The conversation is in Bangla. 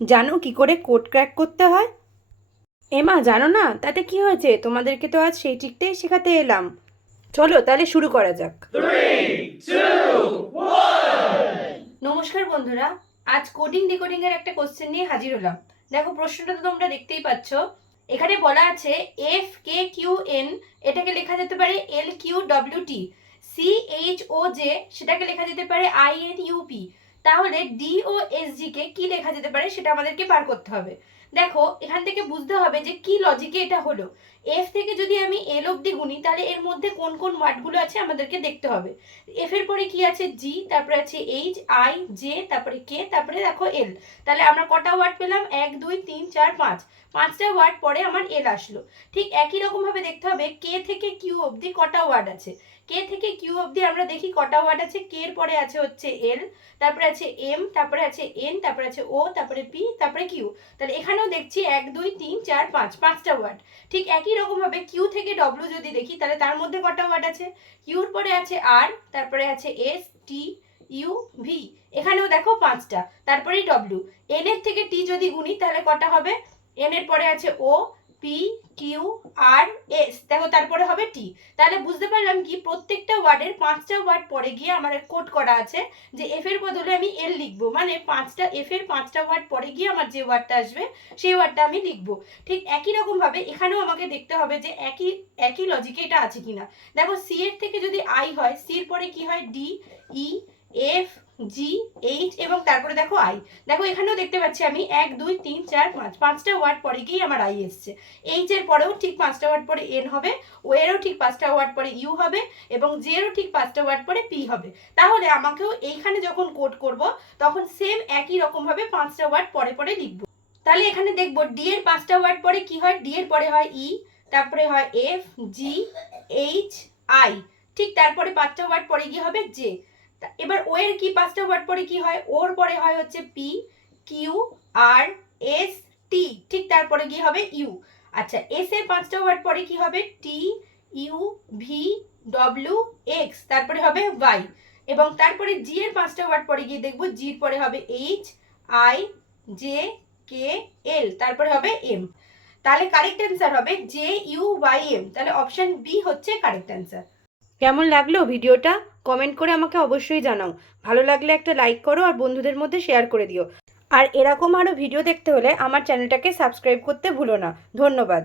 জানো কি করে কোড ক্র্যাক করতে হয়? এমা জানো না, তাতে কি হয়েছে? তোমাদেরকে তো আজ সেই ট্রিকটাই শেখাতে এলাম। চলো তাহলে শুরু করা যাক। 3, 2, 1! নমস্কার বন্ধুরা, আজ কোডিং ডিকোডিং এর একটা কোশ্চেন নিয়ে হাজির হলাম। দেখো প্রশ্নটা তো তোমরা দেখতেই পাচ্ছ। এখানে বলা আছে এফ কে কিউ এন, এটাকে লেখা যেতে পারে L Q W T. C H O J, সেটাকে লেখা যেতে পারে আই এন ইউ পি। তাহলে ডি ও এস জি কে কি লেখা যেতে পারে সেটা আমাদেরকে বার করতে হবে। দেখো এখান থেকে বুঝতে হবে যে কি লজিকে এটা হলো। এফ থেকে যদি আমি এল অব্দি গুনি তাহলে এর মধ্যে কোন কোন ওয়ার্ডগুলো আছে আমাদেরকে দেখতে হবে। এফ এর পরে কি আছে? জি, তারপরে আছে এইচ, আই, জে, তারপরে কে, তারপরে দেখো এল। তাহলে আমরা কটা ওয়ার্ড পেলাম? 1 2 3 4 5, পাঁচটা ওয়ার্ড পরে আমার এল আসলো। ঠিক একই রকম ভাবে দেখতে হবে কে থেকে কিউ অবধি কটা ওয়ার্ড আছে। কে থেকে কিউ অবধি আমরা দেখি কটা ওয়ার্ড আছে। কে এর পরে আছে হচ্ছে এল, তারপরে আছে এম, তারপরে আছে এন, তারপরে আছে ও, তারপরে পি, তারপরে কিউ। তাহলে এখানেও দেখছি 1 2 3 4 5, পাঁচটা ওয়ার্ড। ঠিক একই রকম ভাবে কিউ থেকে ডব্লিউ যদি দেখি তাহলে তার মধ্যে কটা ওয়ার্ড আছে? কিউর পরে আছে আর, তারপরে আছে এস টি ইউ ভি, এখানেও দেখো পাঁচটা, তারপরেই ডব্লিউ। এন এর থেকে টি যদি গুনি তাহলে কটা হবে? এন এর পরে আছে ও, পি, কিউ, আর, এস, দেখো তারপরে হবে টি। তাহলে বুঝতে পারলাম কি প্রত্যেকটা ওয়ার্ডের পাঁচটা ওয়ার্ড পরে গিয়ে আমার কোড করা আছে যে এফ এর বদলে আমি এল লিখবো, মানে পাঁচটা এফ এর পাঁচটা ওয়ার্ড পরে গিয়ে আমার যে ওয়ার্ডটা আসবে সেই ওয়ার্ডটা আমি লিখবো। ঠিক একই রকম ভাবে এখানেও আমাকে দেখতে হবে যে একই একই লজিকে এটা আছে কিনা। দেখো সি এর থেকে যদি আই হয়, সির পরে কি হয়? ডি, ই, এফ, জি, এইচ এবং তারপরে দেখো আই। দেখো এখানেও দেখতে পাচ্ছি আমি 1 2 3 4 5, পাঁচটা ওয়ার্ড পরে গিয়ে আমার আই এসছে। এইচ এর পরেও ঠিক পাঁচটা ওয়ার্ড পরে এন হবে, ও এরও ঠিক পাঁচটা ওয়ার্ড পরে ইউ হবে এবং জে এরও ঠিক পাঁচটা ওয়ার্ড পরে পি হবে। তাহলে আমাকেও এইখানে যখন কোড করব তখন সেম একই রকম ভাবে পাঁচটা ওয়ার্ড পরে পরে লিখবো। তাহলে এখানে দেখবো ডি এর পাঁচটা ওয়ার্ড পরে কি হয়? ডি এর পরে হয় ই, তারপরে হয় এফ, জি, এইচ, আই, ঠিক তারপরে পাঁচটা ওয়ার্ড পরে গিয়ে হবে জে। এবার ও এর কি পাঁচটা ওয়ার্ড পরে কি হয়? ওর পরে হয় হচ্ছে পি, কিউ, আর, এস, টি, ঠিক তারপরে গিয়ে হবে ইউ। আচ্ছা এস এর পাঁচটা ওয়ার্ড পরে কি হবে? টি, ইউ, ভি, ডব্লিউ, এক্স, তারপরে হবে ওয়াই। এবং তারপরে জি এর পাঁচটা ওয়ার্ড পরে গিয়ে দেখবো জির পরে হবে এইচ, আই, জে, কে, এল, তারপরে হবে এম। তাহলে কারেক্ট অ্যান্সার হবে জে ইউ ওয়াই এম। তাহলে অপশন বি হচ্ছে কারেক্ট অ্যান্সার। কেমন লাগলো ভিডিওটা? কমেন্ট করে আমাকে অবশ্যই জানাও। ভালো লাগলে একটা লাইক করো আর বন্ধুদের মধ্যে শেয়ার করে দিও। আর এরকম আরও ভিডিও দেখতে হলে আমার চ্যানেলটাকে সাবস্ক্রাইব করতে ভুলো না। ধন্যবাদ।